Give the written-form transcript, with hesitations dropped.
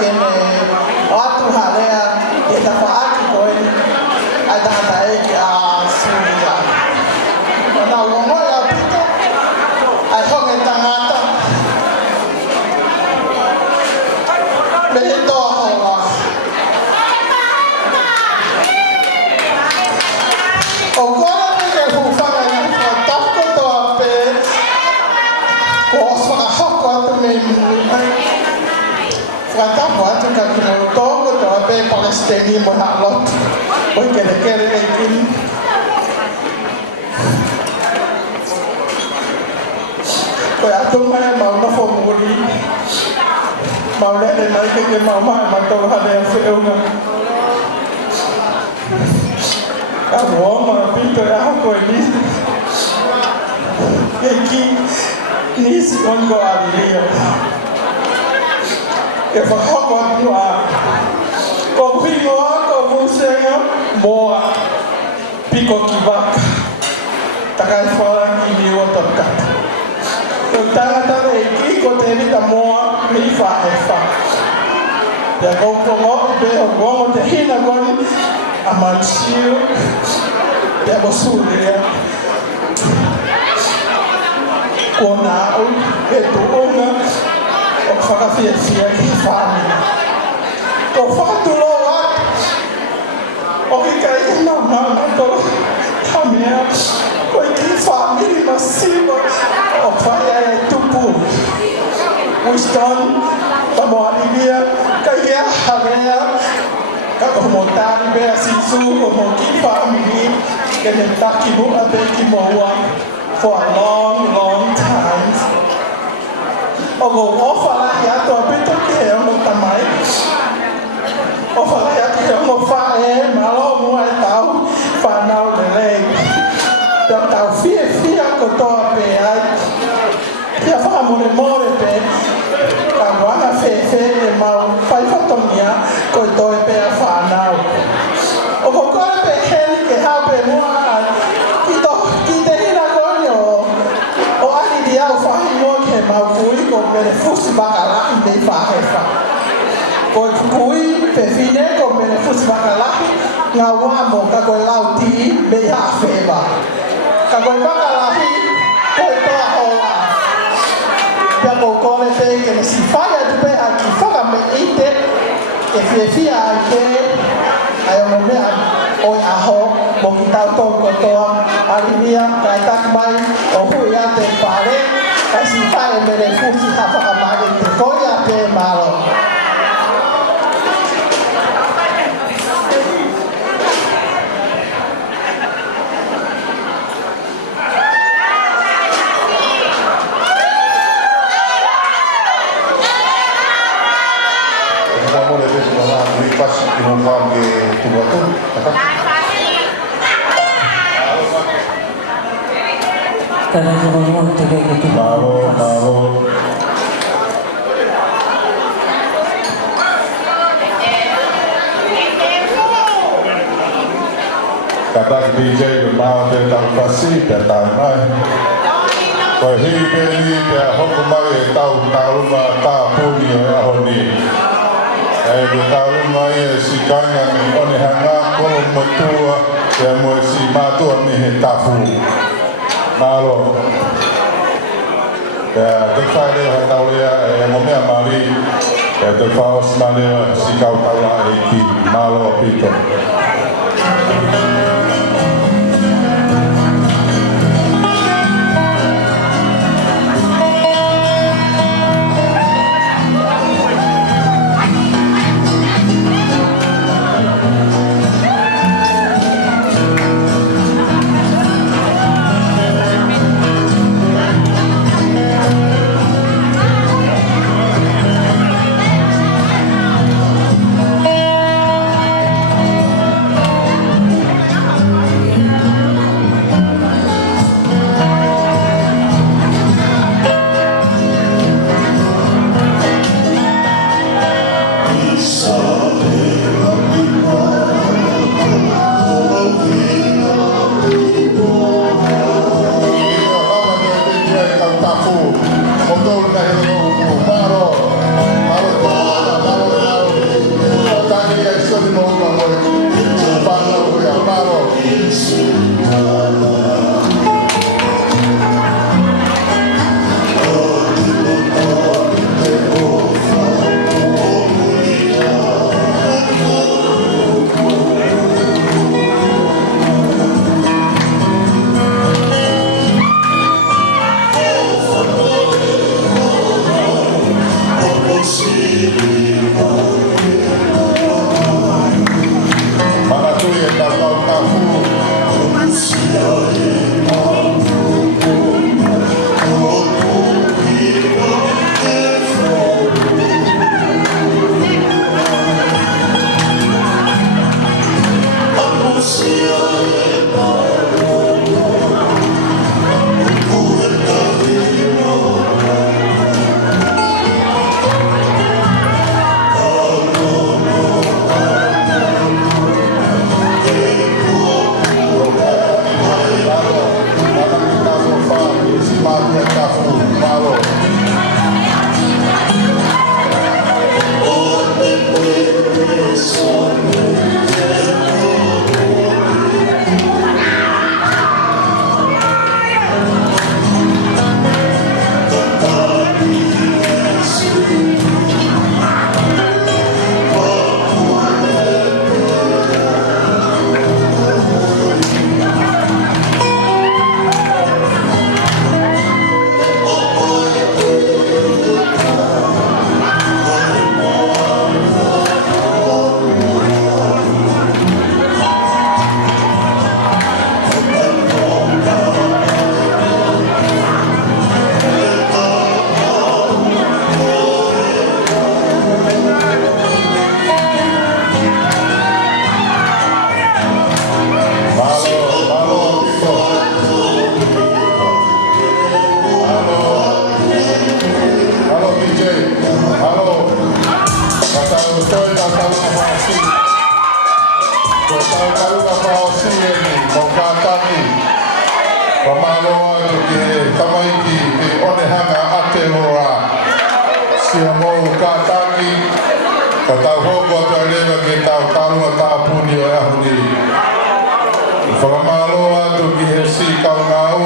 kene atu halea e ta faaki koe ai tangata e ki a suria. Nā wongo e a pito ai honge tangata me he toa hoa. O kora me ke hufanga i nga whatako toa pe ko os whakahoko atu me mui mai. Whatako atu ka kino tongo toa pe Palestini mo na lot. Oi kere nei kini. Koe atu mai mauna whomuri. Mauna e nai ke mauma e matau hale a whiunga. A woma pito e aha koe nisi. E ki nisi ongo alilia. E whakako atu a. Ko pingoa, ko musenga, moa. Piko ki waka. Takai whara ki niwa tapkata. Ko tangata e ki ko te rita moa mi whahefa. Ia koukongo pe o gongo te hina goni a mansiu ia ko suria. Ko nā au e tuunga o whakawhiawhia ki whāmina. Ko whakatulo atu o ki kai ina māmato hamea ko i ki whāmiri masiwa o whaia e tupu. Wisdom, tamo alivia, kai ia harea, ka o mo tari bea sisu o mo ki whaamiri ke ne taki mua be ki moua for a long, long time. O go ofalahi atu a pito ki he ongo tamai. Ofalahi atu he ongo whae, malo mua e tau, whanau le lei. Pia tau fia ko toa pe ai. Pia whaamore more pe, ka wana whewhe e mau whaiwhatongia ko i toe pe a whanau. O ko kore pe heli ke hau pe mua ai, ki te hina koni o ani di au whahi mua ke mau kui ko mene fusi bakalahi mei whahewha. Ko i kui pe whine ko mene fusi bakalahi ngā wamo ka koe lauti mei hawhewa. Ka koe bakalahi koe toa hoa. Pia kou kore te ke ne si whai atu pe a ki whaka me ite e whiawhia ai te ai o mea oi aho mo ki tau tō kotoa arimia kai tak mai o hui a te whare kai si whai e mere fusi ha whaka mai te koi a te malo. Pasi ki mo whange tuatu, taka? Tana ki mo mo te kei ki Malo. Kata ki DJ me mao te tau pasi, te tau mai. Koe hii pe ni te hoko mai e tau tauruma tā puni o e aho ni. E te tauruma i e si kanga me one hanga kolo matua e mo e si matua me he tafu. Malo. Te whae leo he taulea e mo mea mari e te whao sima leo si kau taula e ki malo pito. Alo. Kata utoi na talu mafasi. Ko talu mafasi ni mokataki. Pamaloa ke tamaiki ke onehanga Aotearoa. Sia mo kataki. Kata hoko to leva ke talu tapuni o ahuni. Pamaloa to ke si kaunga